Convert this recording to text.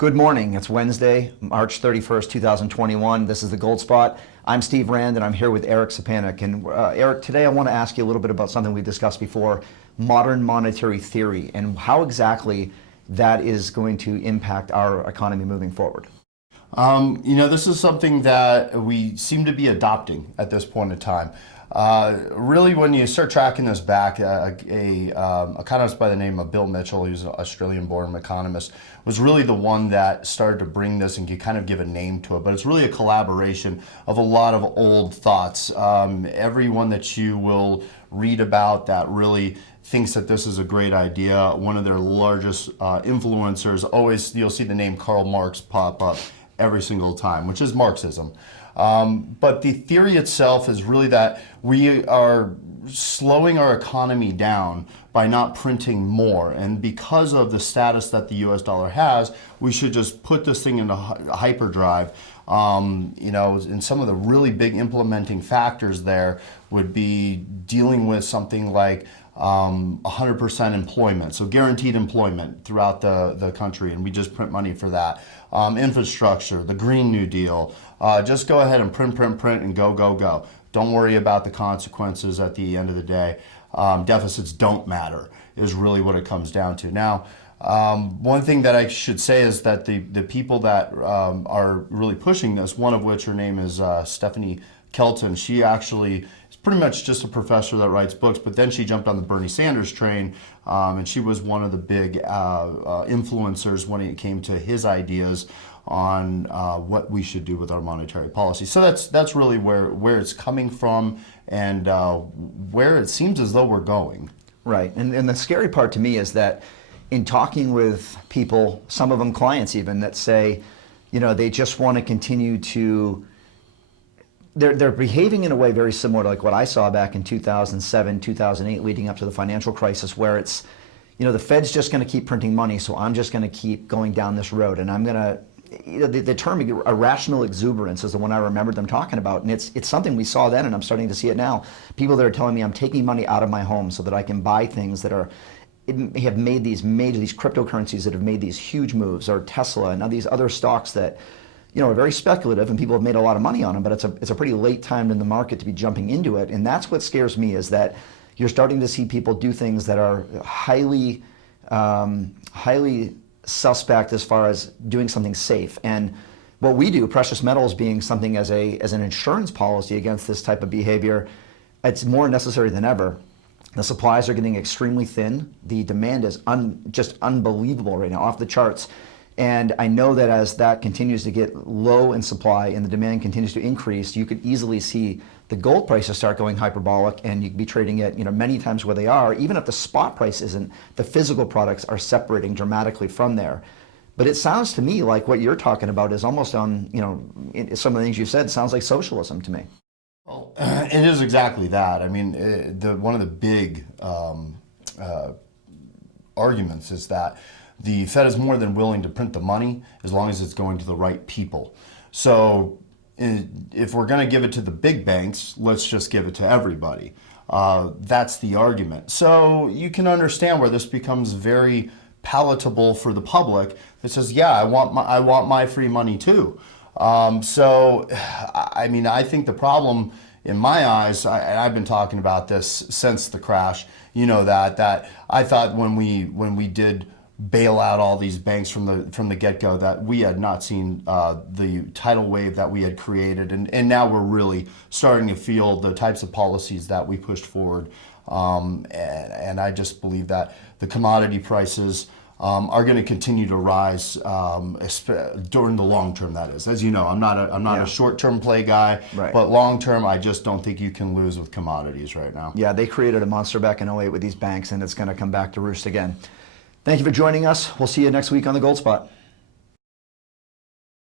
Good morning. It's Wednesday, March 31st, 2021. This is the Gold Spot. I'm Steve Rand, and I'm here with Eric Sepanek. And Eric, today I want to ask you a little bit about something we discussed before, modern monetary theory, and how exactly that is going to impact our economy moving forward. This is something that we seem to be adopting at this point in time. Really, when you start tracking this back, a economist by the name of Bill Mitchell, who's an Australian-born economist, was really the one that started to bring this and kind of give a name to it. But it's really a collaboration of a lot of old thoughts. Everyone that you will read about that really thinks that this is a great idea. One of their largest influencers, always you'll see the name Karl Marx pop up every single time, which is Marxism. But the theory itself is really that we are slowing our economy down by not printing more. And because of the status that the US dollar has, we should just put this thing into hyperdrive. And some of the really big implementing factors there would be dealing with something like 100% employment, so guaranteed employment throughout the country, and we just print money for that. Infrastructure, the Green New Deal, just go ahead and print, and go. Don't worry about the consequences at the end of the day. Deficits don't matter, is really what it comes down to. Now, one thing that I should say is that the people that are really pushing this, one of which her name is Stephanie Kelton, she actually is pretty much just a professor that writes books, but then she jumped on the Bernie Sanders train, and she was one of the big influencers when it came to his ideas on what we should do with our monetary policy. So that's really where it's coming from and where it seems as though we're going. Right, and the scary part to me is that in talking with people, some of them clients even, that say, they just want to continue to, they're behaving in a way very similar to like what I saw back in 2007, 2008, leading up to the financial crisis, where it's, the Fed's just going to keep printing money, so I'm just going to keep going down this road, and I'm going to, the term irrational exuberance is the one I remember them talking about, and it's something we saw then, and I'm starting to see it now. People that are telling me I'm taking money out of my home so that I can buy things that have made these cryptocurrencies that have made these huge moves, or Tesla and all these other stocks that are very speculative, and people have made a lot of money on them, but it's a pretty late time in the market to be jumping into it. And that's what scares me, is that you're starting to see people do things that are highly suspect as far as doing something safe. And what we do, precious metals being something as an insurance policy against this type of behavior, it's more necessary than ever. The supplies are getting extremely thin. The demand is just unbelievable right now, off the charts. And I know that as that continues to get low in supply and the demand continues to increase, you could easily see the gold prices start going hyperbolic, and you could be trading it many times where they are. Even if the spot price isn't, the physical products are separating dramatically from there. But it sounds to me like what you're talking about is almost on, some of the things you said sounds like socialism to me. Well, it is exactly that. I mean, one of the big arguments is that the Fed is more than willing to print the money as long as it's going to the right people. So if we're going to give it to the big banks, let's just give it to everybody. That's the argument. So you can understand where this becomes very palatable for the public that says, yeah, I want my free money too. I think the problem in my eyes, and I've been talking about this since the crash, that I thought when we did bail out all these banks from the get-go, that we had not seen the tidal wave that we had created, and now we're really starting to feel the types of policies that we pushed forward, and I just believe that the commodity prices are going to continue to rise during the long term. That is, as you know, I'm not a short-term play guy, right. But long-term, I just don't think you can lose with commodities right now. Yeah, they created a monster back in 08 with these banks, and it's going to come back to roost again. Thank you for joining us. We'll see you next week on the Gold Spot.